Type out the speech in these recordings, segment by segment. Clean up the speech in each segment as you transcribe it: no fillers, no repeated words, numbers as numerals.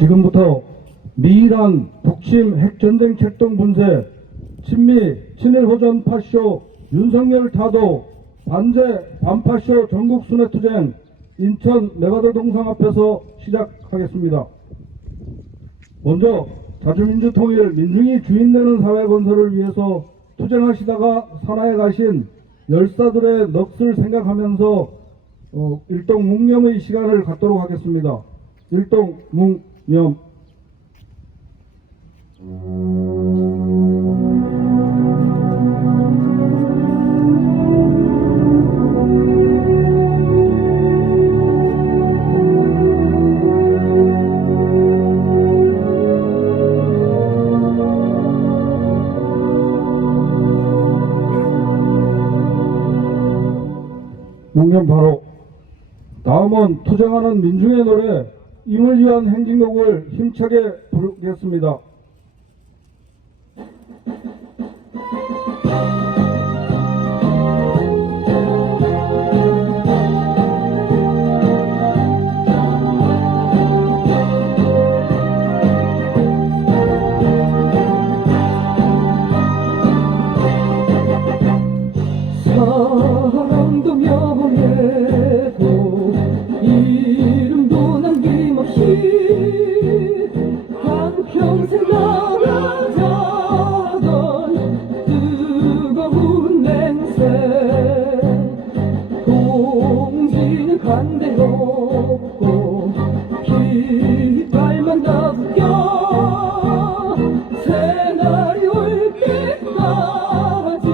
지금부터 미이란 북침 핵전쟁 책동 분쇄, 친미 친일호전 파쇼 윤석열 타도 반제 반파쇼 전국 순회투쟁 인천 메가더 동상 앞에서 시작하겠습니다. 먼저 자주민주통일 민중이 주인되는 사회 건설을 위해서 투쟁하시다가 산하에 가신 열사들의 넋을 생각하면서 일동묵념의 시간을 갖도록 하겠습니다. 일동묵념. 묵념 바로. 다음은 투쟁하는 민중의 노래 임을 위한 행진곡을 힘차게 부르겠습니다. 사랑도 명예도 이름도 남김없이 한평생 나가자던 뜨거운 맹세 동지는 간대없고 깃발만 다붙여 새날이 올 때까지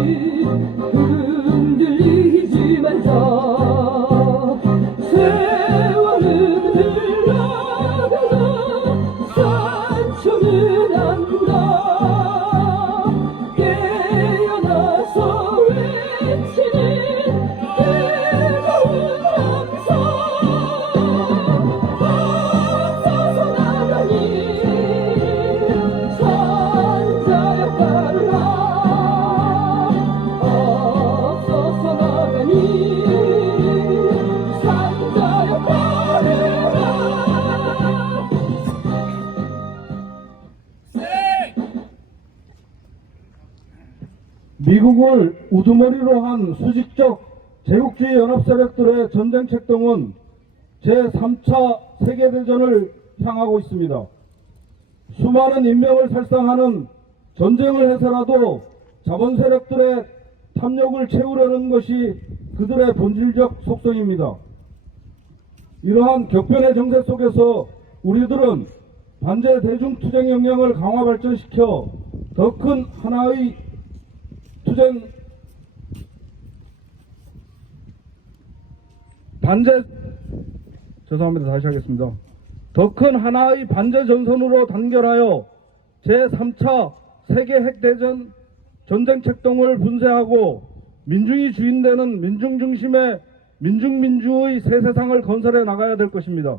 흔들리지 말자. 세월은 흘러가다 산천은 안다. 깨어나서 외치는 뜨거운 함성. 앞서서 나가니 산자여 따르라. 앞서서 나가니 산자여 따르라. 미국을 우두머리로 한 수직적 제국주의 연합세력들의 전쟁 책동은 제3차 세계대전을 향하고 있습니다. 수많은 인명을 살상하는 전쟁을 해서라도 자본 세력들의 탐욕을 채우려는 것이 그들의 본질적 속성입니다. 이러한 격변의 정세 속에서 우리들은 반제 대중투쟁 역량을 강화 발전시켜 더 큰 하나의 다시 하겠습니다. 더 큰 하나의 반제 전선으로 단결하여 제3차 세계 핵대전 전쟁 책동을 분쇄하고 민중이 주인되는 민중 중심의 민중민주의 새 세상을 건설해 나가야 될 것입니다.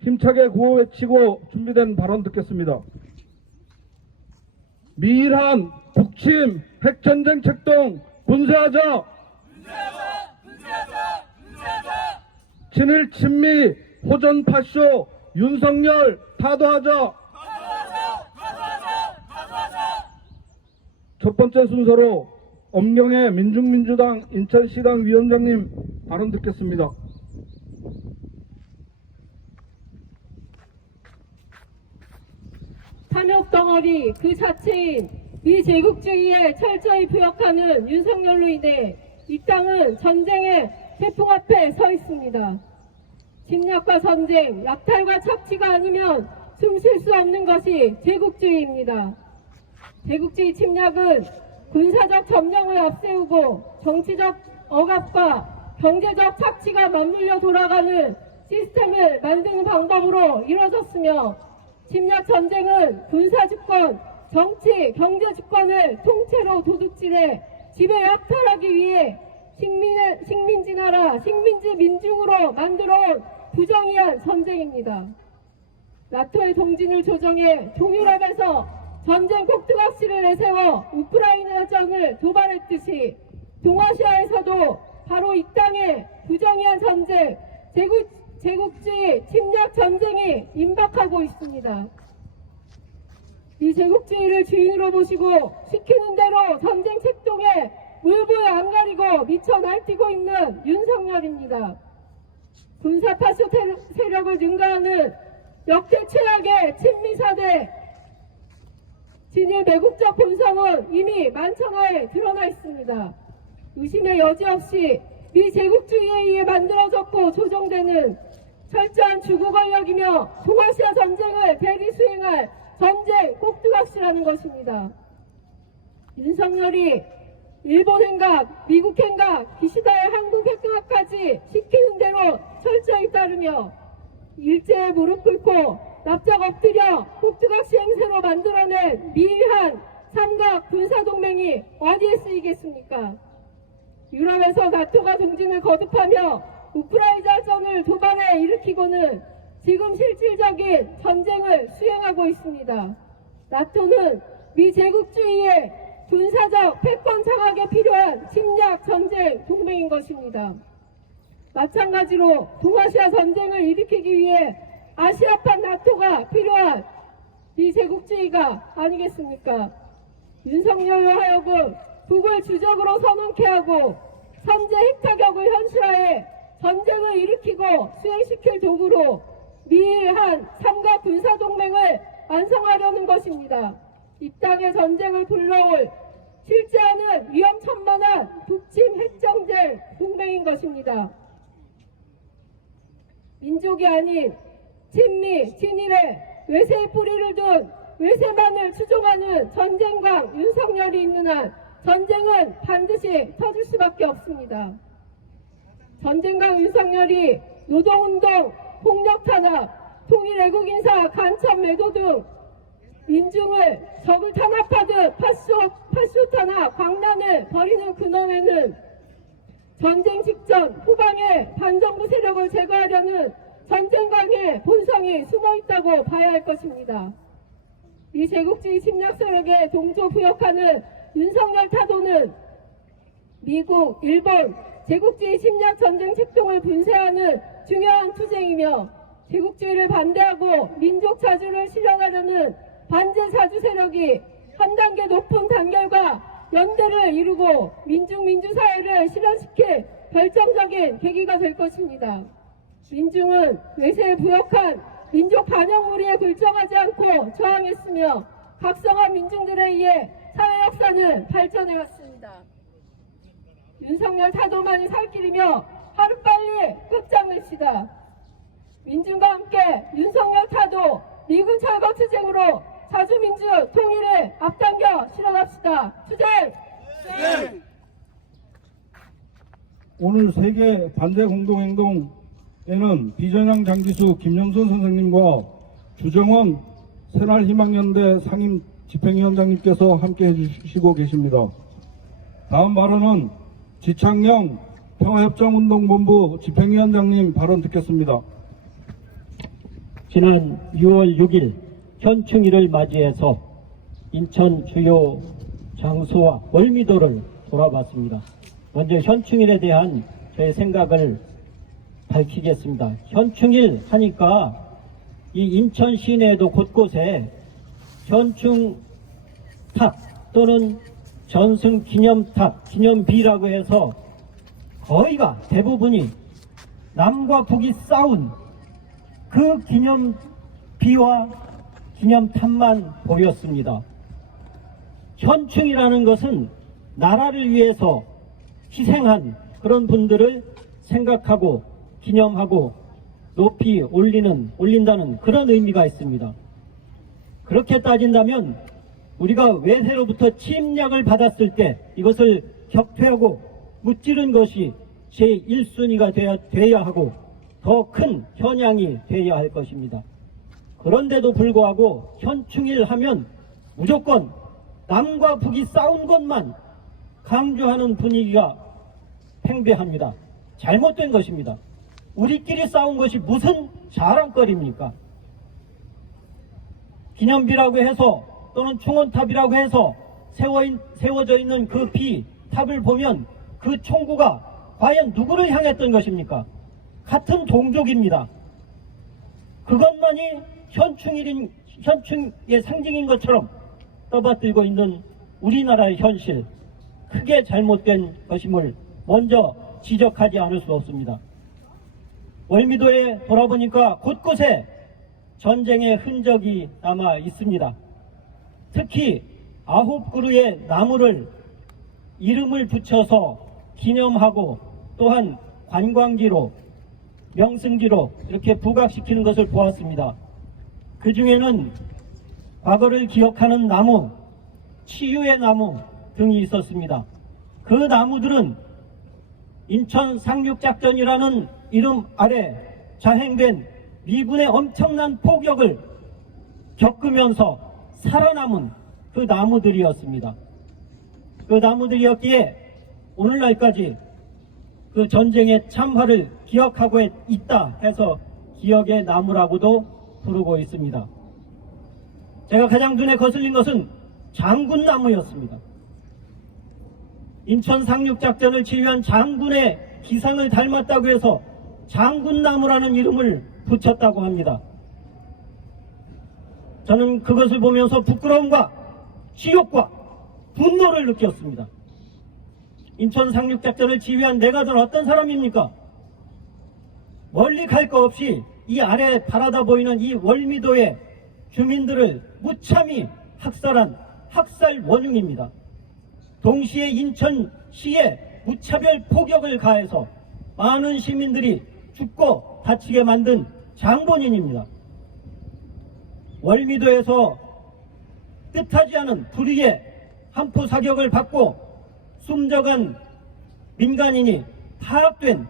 힘차게 구호 외치고 준비된 발언 듣겠습니다. 미일한 북침 핵전쟁 책동 분쇄하자! 친일 친미 호전 파쇼 윤석열 타도하자! 첫 번째 순서로 엄경의 민중민주당 인천시당 위원장님 발언 듣겠습니다. 탐욕덩어리 그 자체인 비제국주의에 철저히 부역하는 윤석열로 인해 이 땅은 전쟁의 태풍 앞에 서 있습니다. 침략과 전쟁, 약탈과 착취가 아니면 숨 쉴 수 없는 것이 제국주의입니다. 제국주의 침략은 군사적 점령을 앞세우고 정치적 억압과 경제적 착취가 맞물려 돌아가는 시스템을 만드는 방법으로 이루어졌으며 침략 전쟁은 군사주권, 정치, 경제주권을 통째로 도둑질해 지배 약탈하기 위해 식민지 나라, 식민지 민중으로 만들어온 부정의한 전쟁입니다. 나토의 동진을 조정해 동유럽에서 전쟁 꼭두각시를 내세워 우크라이나전을 도발했듯이 동아시아에서도 바로 이 땅의 부정의한 전쟁, 제국주의 침략 전쟁이 임박하고 있습니다. 이 제국주의를 주인으로 보시고 시키는 대로 전쟁 책동에 물불 안 가리고 미쳐 날뛰고 있는 윤석열입니다. 군사 파쇼 세력을 능가하는 역대 최악의 친미사대 진일 매국적 본성은 이미 만천하에 드러나 있습니다. 의심의 여지 없이 미 제국주의에 의해 만들어졌고 조정되는 철저한 주구 권력이며 동아시아 전쟁을 대리 수행할 전쟁 꼭두각시라는 것입니다. 윤석열이 일본 행각, 미국 행각, 기시다의 한국 행각까지 시키는 대로 철저히 따르며 일제에 무릎 꿇고 납작 엎드려 꼭두각시 행세로 만들어낸 미일한 삼각 군사동맹이 어디에 쓰이겠습니까? 유럽에서 나토가 동진을 거듭하며 우크라이나전을 도발에 일으키고는 지금 실질적인 전쟁을 수행하고 있습니다. 나토는 미 제국주의의 군사적 패권 장악에 필요한 침략 전쟁 동맹인 것입니다. 마찬가지로 동아시아 전쟁을 일으키기 위해 아시아판 나토가 필요한 미 제국주의가 아니겠습니까? 윤석열로 하여금 북을 주적으로 선언케 하고 선제 핵타격을 현실화해 전쟁을 일으키고 수행시킬 도구로 미일-한 삼각 군사동맹을 완성하려는 것입니다. 이 땅에 전쟁을 불러올 실제하는 위험천만한 북침 핵정쟁 동맹인 것입니다. 민족이 아닌 친미, 친일의 외세의 뿌리를 둔 외세만을 추종하는 전쟁광 윤석열이 있는 한 전쟁은 반드시 터질 수밖에 없습니다. 전쟁광 윤석열이 노동운동, 폭력탄압, 통일애국인사 간첩 매도 등 민중을 적을 탄압하듯 파쇼 탄압, 광란을 벌이는 근원에는 전쟁 직전 후방에 반정부 세력을 제거하려는 전쟁광의 본성이 숨어있다고 봐야 할 것입니다. 이 제국주의 침략 세력에 동조부역하는 윤석열 타도는 미국, 일본 제국주의 침략 전쟁 책동을 분쇄하는 중요한 투쟁이며 제국주의를 반대하고 민족 자주를 실현하려는 반제 자주 세력이 한 단계 높은 단결과 연대를 이루고 민중사회를 실현시킬 결정적인 계기가 될 것입니다. 민중은 외세에 부역한 민족 반영무리에 굴정하지 않고 저항했으며 각성한 민중들에 의해 사회 역사는 발전해왔습니다. 윤석열 타도만이 살 길이며 하루빨리 끝장냅시다. 민중과 함께 윤석열 타도 미군 철거 투쟁으로 자주민주 통일을 앞당겨 실현합시다. 투쟁! 오늘 세계 반대 공동행동에는 비전향 장기수 김영선 선생님과 주정원 새날희망연대 상임 집행위원장님께서 함께 해주시고 계십니다. 다음 발언은 지창영 평화협정운동본부 집행위원장님 발언 듣겠습니다. 지난 6월 6일 현충일을 맞이해서 인천 주요 장소와 월미도를 돌아봤습니다. 먼저 현충일에 대한 저의 생각을 밝히겠습니다. 현충일 하니까 이 인천 시내에도 곳곳에 현충탑 또는 전승기념탑, 기념비라고 해서 거의가 대부분이 남과 북이 싸운 그 기념비와 기념탑만 보였습니다. 현충이라는 것은 나라를 위해서 희생한 그런 분들을 생각하고 기념하고 높이 올린다는 그런 의미가 있습니다. 그렇게 따진다면 우리가 외세로부터 침략을 받았을 때 이것을 격퇴하고 무찌른 것이 제1순위가 돼야 하고 더 큰 현양이 돼야 할 것입니다. 그런데도 불구하고 현충일 하면 무조건 남과 북이 싸운 것만 강조하는 분위기가 팽배합니다. 잘못된 것입니다. 우리끼리 싸운 것이 무슨 자랑거리입니까? 기념비라고 해서 또는 충원탑이라고 해서 세워져 있는 그 탑을 보면 그 총구가 과연 누구를 향했던 것입니까? 같은 동족입니다. 그것만이 현충의 상징인 것처럼 떠받들고 있는 우리나라의 현실, 크게 잘못된 것임을 먼저 지적하지 않을 수 없습니다. 월미도에 돌아보니까 곳곳에 전쟁의 흔적이 남아 있습니다. 특히 9그루의 나무를 이름을 붙여서 기념하고 또한 관광지로, 명승지로 이렇게 부각시키는 것을 보았습니다. 그 중에는 과거를 기억하는 나무, 치유의 나무 등이 있었습니다. 그 나무들은 인천 상륙작전이라는 이름 아래 자행된 미군의 엄청난 포격을 겪으면서 살아남은 그 나무들이었습니다. 그 나무들이었기에 오늘날까지 그 전쟁의 참화를 기억하고 있다 해서 기억의 나무라고도 부르고 있습니다. 제가 가장 눈에 거슬린 것은 장군나무였습니다. 인천 상륙작전을 지휘한 장군의 기상을 닮았다고 해서 장군나무라는 이름을 붙였다고 합니다. 저는 그것을 보면서 부끄러움과 치욕과 분노를 느꼈습니다. 인천 상륙작전을 지휘한 내가들 어떤 사람입니까? 멀리 갈 거 없이 이 아래 바라다 보이는 이 월미도의 주민들을 무참히 학살한 학살 원흉입니다. 동시에 인천시에 무차별 포격을 가해서 많은 시민들이 죽고 다치게 만든 장본인입니다. 월미도에서 뜻하지 않은 불의의 한포 사격을 받고 숨져간 민간인이 파악된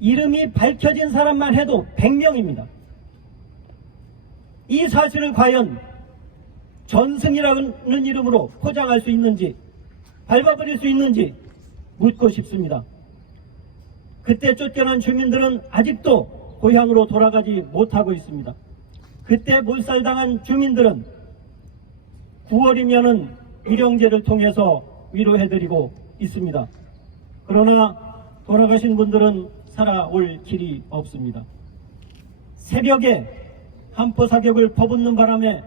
이름이 밝혀진 사람만 해도 100명입니다. 이 사실을 과연 전승이라는 이름으로 포장할 수 있는지, 밟아버릴 수 있는지 묻고 싶습니다. 그때 쫓겨난 주민들은 아직도 고향으로 돌아가지 못하고 있습니다. 그때 몰살당한 주민들은 9월이면은 위령제를 통해서 위로해드리고 있습니다. 그러나 돌아가신 분들은 살아올 길이 없습니다. 새벽에 한포 사격을 퍼붓는 바람에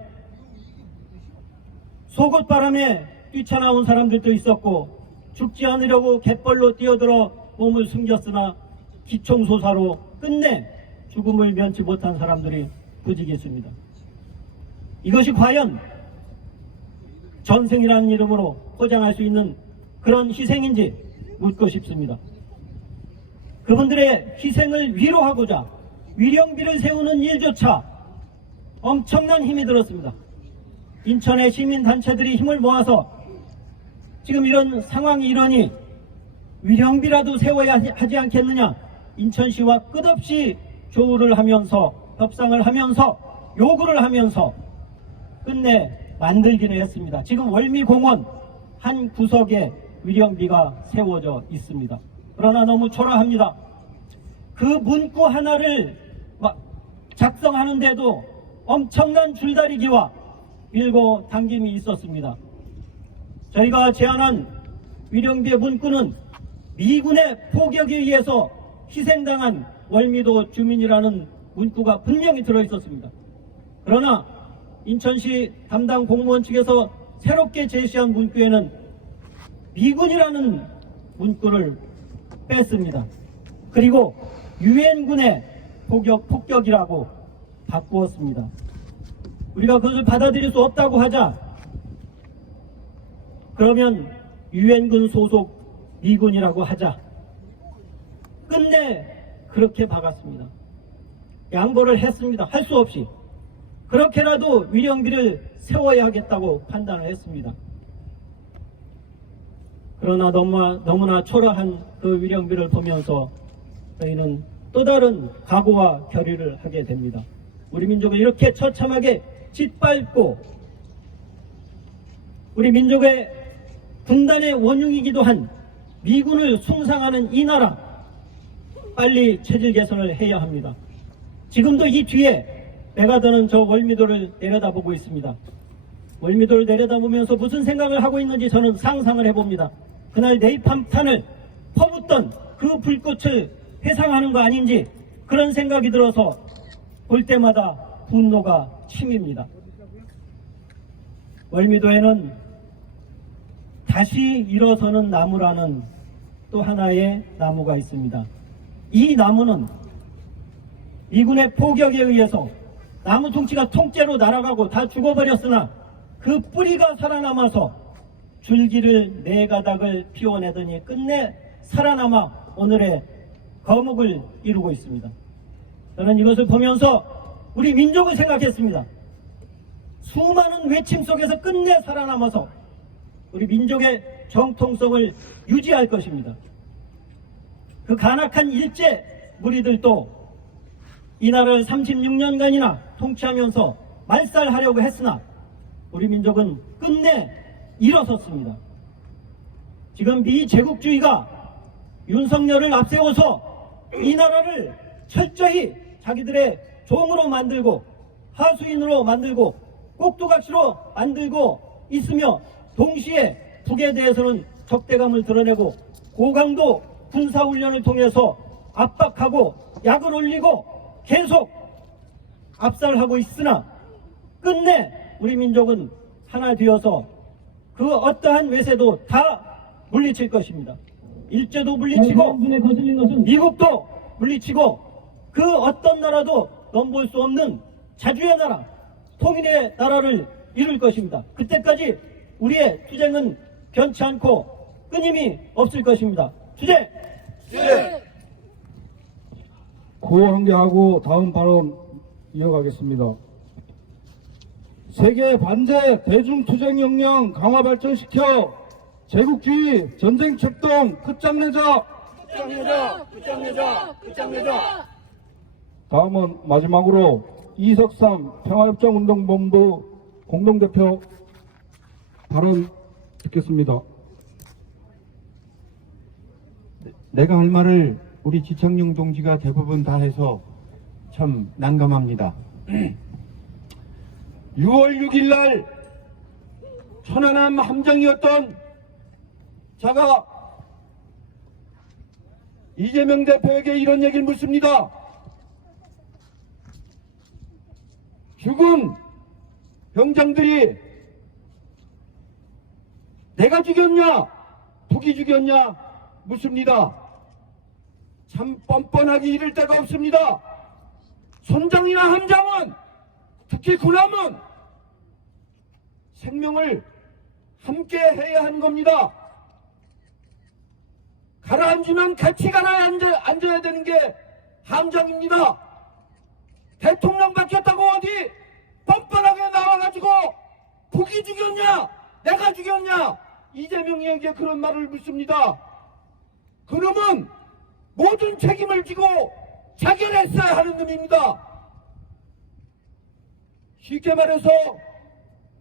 속옷바람에 뛰쳐나온 사람들도 있었고, 죽지 않으려고 갯벌로 뛰어들어 몸을 숨겼으나 기총소사로 끝내 죽음을 면치 못한 사람들이 부지기수입니다. 이것이 과연 전승이라는 이름으로 포장할 수 있는 그런 희생인지 묻고 싶습니다. 그분들의 희생을 위로하고자 위령비를 세우는 일조차 엄청난 힘이 들었습니다. 인천의 시민단체들이 힘을 모아서 지금 이런 상황이 이러니 위령비라도 세워야 하지 않겠느냐, 인천시와 끝없이 조우를 하면서 협상을 하면서 요구를 하면서 끝내 만들기는 했습니다. 지금 월미공원 한 구석에 위령비가 세워져 있습니다. 그러나 너무 초라합니다. 그 문구 하나를 작성하는데도 엄청난 줄다리기와 밀고 당김이 있었습니다. 저희가 제안한 위령비의 문구는 미군의 포격에 의해서 희생당한 월미도 주민이라는 문구가 분명히 들어있었습니다. 그러나 인천시 담당 공무원 측에서 새롭게 제시한 문구에는 미군이라는 문구를 뺐습니다. 그리고 유엔군의 폭격이라고 바꾸었습니다. 우리가 그것을 받아들일 수 없다고 하자, 그러면 유엔군 소속 미군이라고 하자. 끝내 그렇게 박았습니다. 양보를 했습니다. 할 수 없이. 그렇게라도 위령비를 세워야 하겠다고 판단을 했습니다. 그러나 너무나 초라한 그 위령비를 보면서 저희는 또 다른 각오와 결의를 하게 됩니다. 우리 민족을 이렇게 처참하게 짓밟고 우리 민족의 분단의 원흉이기도 한 미군을 숭상하는 이 나라, 빨리 체질 개선을 해야 합니다. 지금도 이 뒤에 메가더는 저 월미도를 내려다보고 있습니다. 월미도를 내려다보면서 무슨 생각을 하고 있는지 저는 상상을 해봅니다. 그날 네이팜탄을 퍼붓던 그 불꽃을 회상하는 거 아닌지 그런 생각이 들어서 볼 때마다 분노가 치밉니다. 월미도에는 다시 일어서는 나무라는 또 하나의 나무가 있습니다. 이 나무는 미군의 포격에 의해서 나무 둥치가 통째로 날아가고 다 죽어버렸으나 그 뿌리가 살아남아서 줄기를 4가닥을 피워내더니 끝내 살아남아 오늘의 거목을 이루고 있습니다. 저는 이것을 보면서 우리 민족을 생각했습니다. 수많은 외침 속에서 끝내 살아남아서 우리 민족의 정통성을 유지할 것입니다. 그 간악한 일제 무리들도 이 나라를 36년간이나 통치하면서 말살하려고 했으나 우리 민족은 끝내 일어섰습니다. 지금 미제국주의가 윤석열을 앞세워서 이 나라를 철저히 자기들의 종으로 만들고 하수인으로 만들고 꼭두각시로 만들고 있으며 동시에 북에 대해서는 적대감을 드러내고 고강도 군사훈련을 통해서 압박하고 약을 올리고 계속 압살하고 있으나 끝내 우리 민족은 하나 되어서 그 어떠한 외세도 다 물리칠 것입니다. 일제도 물리치고 미국도 물리치고 그 어떤 나라도 넘볼 수 없는 자주의 나라, 통일의 나라를 이룰 것입니다. 그때까지 우리의 투쟁은 변치 않고 끊임이 없을 것입니다. 투쟁! 구호 한 개 하고 다음 발언 이어가겠습니다. 세계 반대 대중투쟁 역량 강화 발전시켜 제국주의 전쟁 책동 끝장내자. 다음은 마지막으로 이석삼 평화협정운동본부 공동대표 발언 듣겠습니다. 내가 할 말을 우리 지창용 동지가 대부분 다 해서 참 난감합니다. 6월 6일 날 천안함 함정이었던 자가 이재명 대표에게 이런 얘기를 묻습니다. 죽은 병장들이 내가 죽였냐 북이 죽였냐 묻습니다. 참 뻔뻔하기 이를 데가 없습니다. 선장이나 함장은 특히 군함은 생명을 함께 해야 하는 겁니다. 가라앉으면 같이 앉아야 되는 게 함장입니다. 대통령 바뀌었다고 어디 뻔뻔하게 나와가지고 북이 죽였냐 내가 죽였냐 이재명에게 그런 말을 묻습니다. 그놈은 모든 책임을 지고 자결했어야 하는 놈입니다. 쉽게 말해서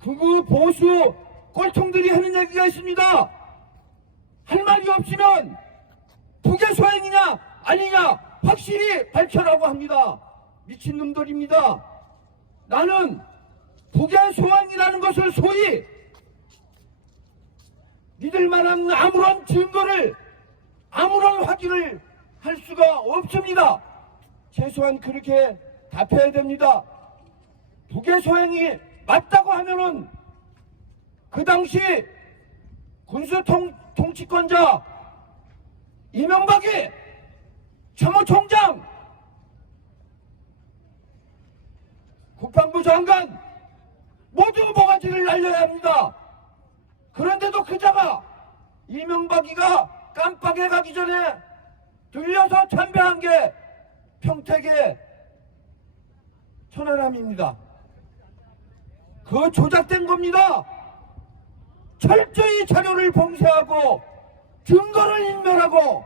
극우 보수 꼴통들이 하는 얘기가 있습니다. 할 말이 없으면 북의 소행이냐 아니냐 확실히 밝혀라고 합니다. 미친놈들입니다. 나는 북의 소행이라는 것을 소위 믿을 만한 아무런 증거를 아무런 확인을 할 수가 없습니다. 최소한 그렇게 답해야 됩니다. 북의 소행이 맞다고 하면은 그 당시 군수 통치권자 이명박이 참모총장 국방부 장관 모두 모가지를 날려야 합니다. 그런데도 그자가 이명박이가 깜빡에 가기 전에 들려서 참배한 게 평택의 천안함입니다. 그 조작된 겁니다. 철저히 자료를 봉쇄하고 증거를 인멸하고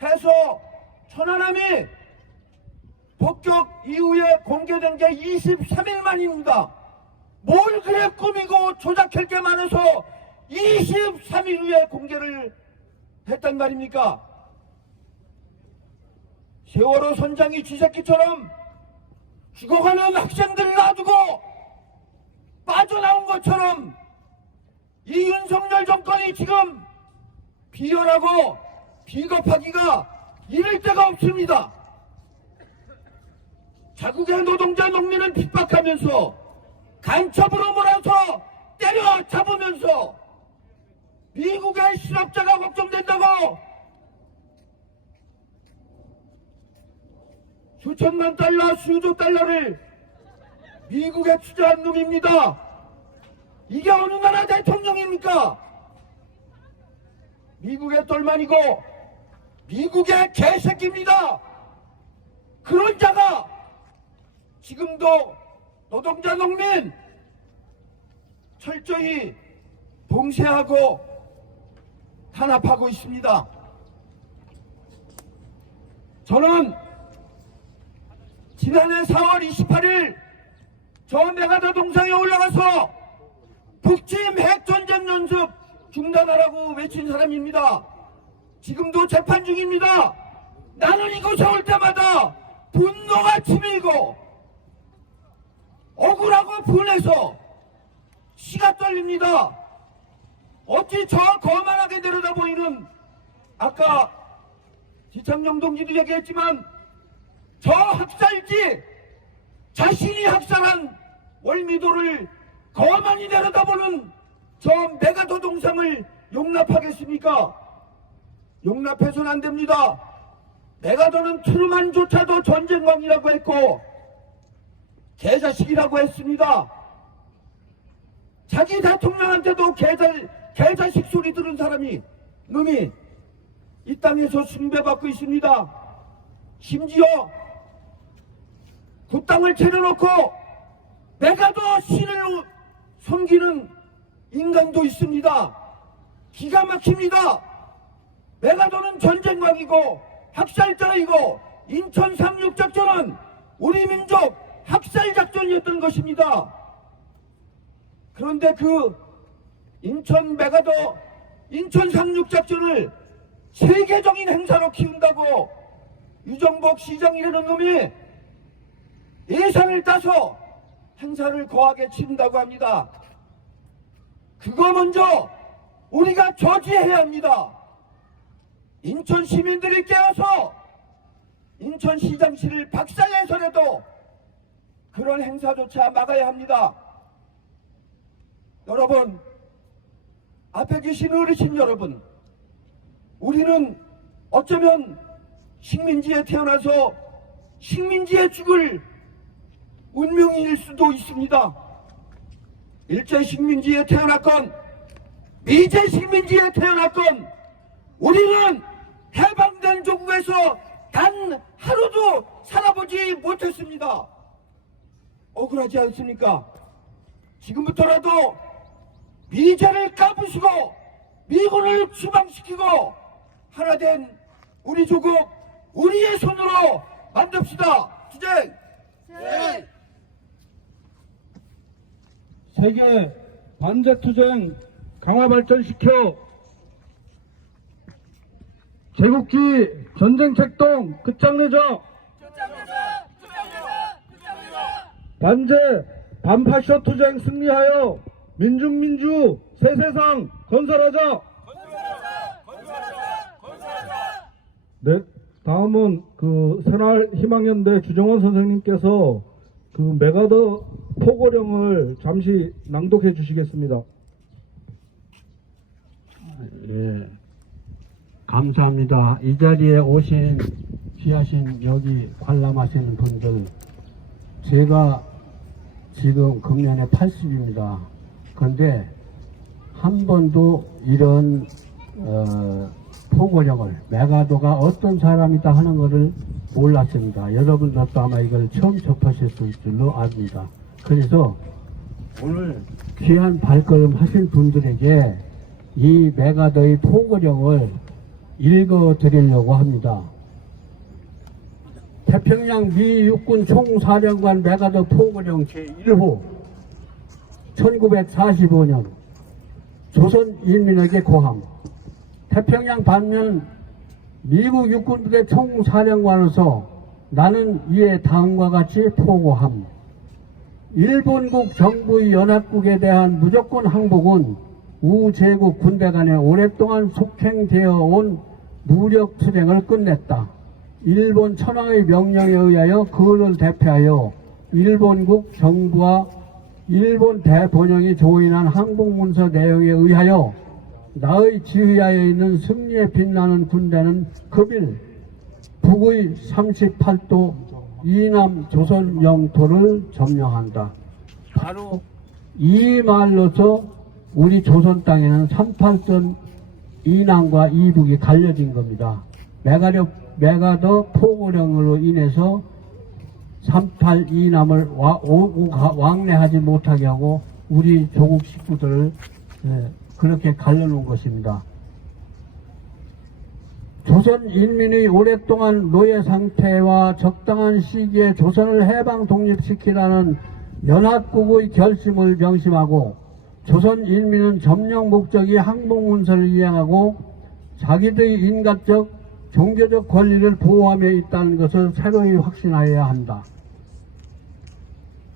해서 천안함이 폭격 이후에 공개된 게 23일 만입니다. 뭘 그래 꾸미고 조작할 게 많아서 23일 후에 공개를 했단 말입니까? 세월호 선장이 쥐새끼처럼 죽어가는 학생들을 놔두고 빠져나온 것처럼 이 윤석열 정권이 지금 비열하고 비겁하기가 이를 데가 없습니다. 자국의 노동자 농민을 핍박하면서 간첩으로 몰아서 때려잡으면서 미국의 실업자가 걱정된다고 수천만 달러, 수조 달러를 미국에 투자한 놈입니다. 이게 어느 나라 대통령입니까? 미국의 똘만이고 미국의 개새끼입니다. 그런 자가 지금도 노동자 농민 철저히 봉쇄하고 탄압하고 있습니다. 저는 지난해 4월 28일 저 메가더 동상에 올라가서 북침 핵전쟁 연습 중단하라고 외친 사람입니다. 지금도 재판 중입니다. 나는 이곳에 올 때마다 분노가 치밀고 억울하고 분해서 치가 떨립니다. 어찌 저 거만하게 내려다보이는 아까 지창영 동지도 얘기했지만 저 학살지 자신이 학살한 월미도를 거만히 내려다보는 저 메가더 동상을 용납하겠습니까? 용납해서는 안 됩니다. 메가더는 트루만조차도 전쟁광이라고 했고 개자식이라고 했습니다. 자기 대통령한테도 개자식 소리 들은 놈이 이 땅에서 숭배받고 있습니다. 심지어 그 땅을 차려놓고 메가더 신을 섬기는 인간도 있습니다. 기가 막힙니다. 메가더는 전쟁광이고 학살자이고 인천 상륙작전은 우리 민족 학살작전이었던 것입니다. 그런데 그 인천 상륙작전을 세계적인 행사로 키운다고 유정복 시장이라는 놈이 예산을 따서 행사를 거하게 치른다고 합니다. 그거 먼저 우리가 저지해야 합니다. 인천 시민들이 깨어서 인천시장실을 박살내서라도 그런 행사조차 막아야 합니다. 여러분, 앞에 계신 어르신 여러분, 우리는 어쩌면 식민지에 태어나서 식민지에 죽을 운명일 수도 있습니다. 일제 식민지에 태어났건 미제 식민지에 태어났건 우리는 해방된 조국에서 단 하루도 살아보지 못했습니다. 억울하지 않습니까? 지금부터라도 미제를 까부시고 미군을 추방시키고 하나된 우리 조국 우리의 손으로 만듭시다. 투쟁! 세계 반제투쟁 강화 발전시켜 제국기 전쟁책동 끝장내자. 반제 반파쇼 투쟁 승리하여 민중민주 새 세상 건설하자. 네, 다음은 그 새날희망연대 주정원 선생님께서 그 메가더 포고령을 잠시 낭독해 주시겠습니다. 예, 감사합니다. 이 자리에 오신 귀하신 여기 관람하시는 분들, 제가 지금 금년에 80입니다. 그런데 한 번도 이런 포고령을 메가더가 어떤 사람이다 하는 것을 몰랐습니다. 여러분들도 아마 이걸 처음 접하셨을 줄로 압니다. 그래서 오늘 귀한 발걸음 하신 분들에게 이 메가더의 포고령을 읽어드리려고 합니다. 태평양 미 육군 총사령관 메가더 포고령 제1호 1945년 조선인민에게 고함. 태평양 반면 미국 육군부대 총사령관으로서 나는 이에 다음과 같이 포고함. 일본국 정부의 연합국에 대한 무조건 항복은 우제국 군대 간에 오랫동안 속행되어 온 무력 투쟁을 끝냈다. 일본 천황의 명령에 의하여 그를 대표하여 일본국 정부와 일본 대본영이 조인한 항복문서 내용에 의하여 나의 지휘하에 있는 승리에 빛나는 군대는 급일 북의 38도 이남 조선 영토를 점령한다. 바로 이 말로서 우리 조선 땅에는 38선 이남과 이북이 갈려진 겁니다. 메가더 포고령으로 인해서 38 이남을 왕래하지 못하게 하고 우리 조국 식구들을 그렇게 갈려놓은 것입니다. 조선 인민의 오랫동안 노예 상태와 적당한 시기에 조선을 해방 독립시키라는 연합국의 결심을 명심하고 조선 인민은 점령 목적이 항복문서를 이행하고 자기들의 인간적, 종교적 권리를 보호하며 있다는 것을 새로이 확신하여야 한다.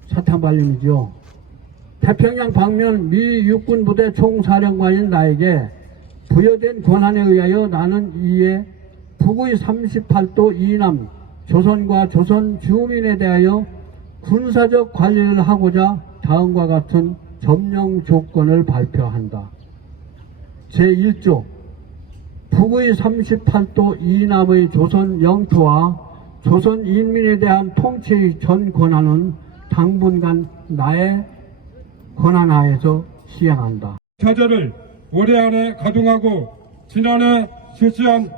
사탕발림이죠. 태평양 방면 미 육군부대 총사령관인 나에게 부여된 권한에 의하여 나는 이에 북의 38도 이남 조선과 조선 주민에 대하여 군사적 관리를 하고자 다음과 같은 점령 조건을 발표한다. 제1조 북의 38도 이남의 조선 영토와 조선 인민에 대한 통치의 전 권한은 당분간 나의 권한하에서 시행한다. 체제를 올해 안에 가동하고 지난해 실시한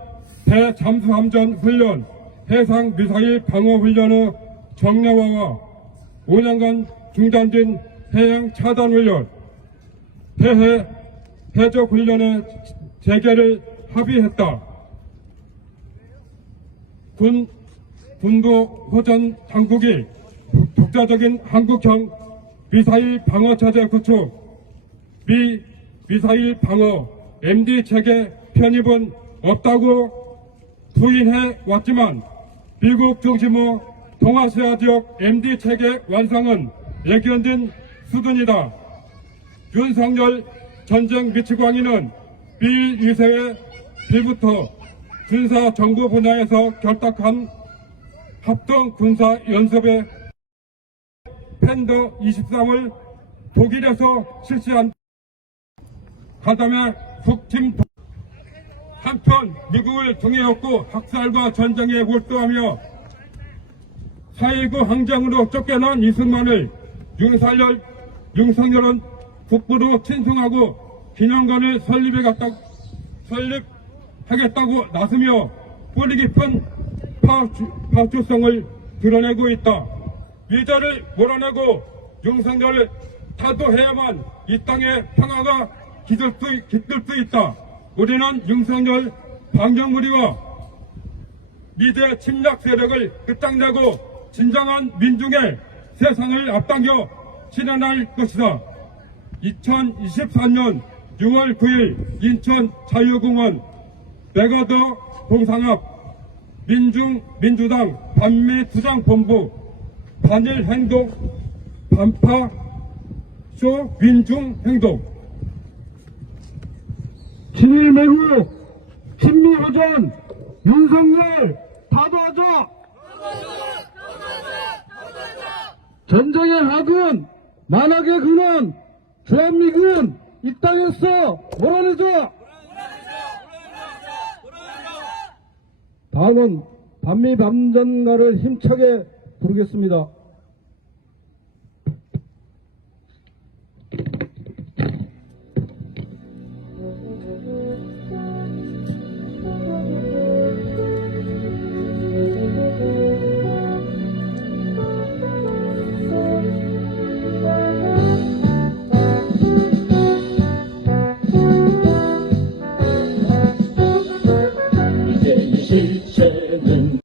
대잠수함전 훈련, 해상 미사일 방어 훈련의 정례화와 5년간 중단된 해양 차단 훈련, 해해 해적 훈련의 재개를 합의했다. 군부 호전 당국이 독자적인 한국형 미사일 방어 체제 구축, 미사일 방어 MD 체계 편입은 없다고 부인해 왔지만 미국 중심의 동아시아 지역 MD 체계 완성은 예견된 수준이다. 윤석열 전쟁 미치광이는 미일 2세의 빌부터 군사 정부 분야에서 결탁한 합동 군사 연습의 팬더 23을 독일에서 실시한 가담의 북침 한편 미국을 등에업고 학살과 전쟁에 몰두하며 4.19 항쟁으로 쫓겨난 이승만을 윤석열은 국부로 친송하고 기념관을 설립하겠다고 나서며 뿌리 깊은 파쇼성을 드러내고 있다. 위자를 몰아내고 윤석열을 타도해야만 이 땅의 평화가 깃들 수 있다. 우리는 윤석열 방정무리와 미대 침략 세력을 끝장내고 진정한 민중의 세상을 앞당겨 실현할 것이다. 2024년 6월 9일 인천 자유공원 메가더 동상 앞 민주당 반미투쟁본부 반일행동 반파쇼 민중행동 친일매국 친미호전 윤석열 타도하자. 전쟁의 학은 만악의 근원 주한미군 이 땅에서 몰아내자. 다음은 반미 반전가를 힘차게 부르겠습니다.